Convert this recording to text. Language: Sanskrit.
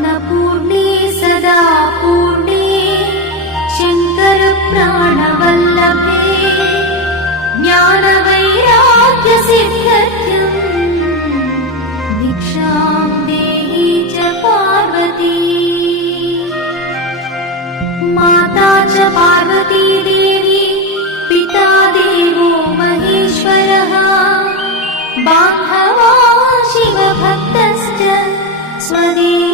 अन्नपूर्णे सदा पूर्णे शंकर प्राणवल्लभे ज्ञानवैराग्य सिद्ध्यर्थं भिक्षां देहि च पार्वती। माता च पार्वती देवी पिता देवो महेश्वरः बान्धवा शिवभक्तश्च स्वदेव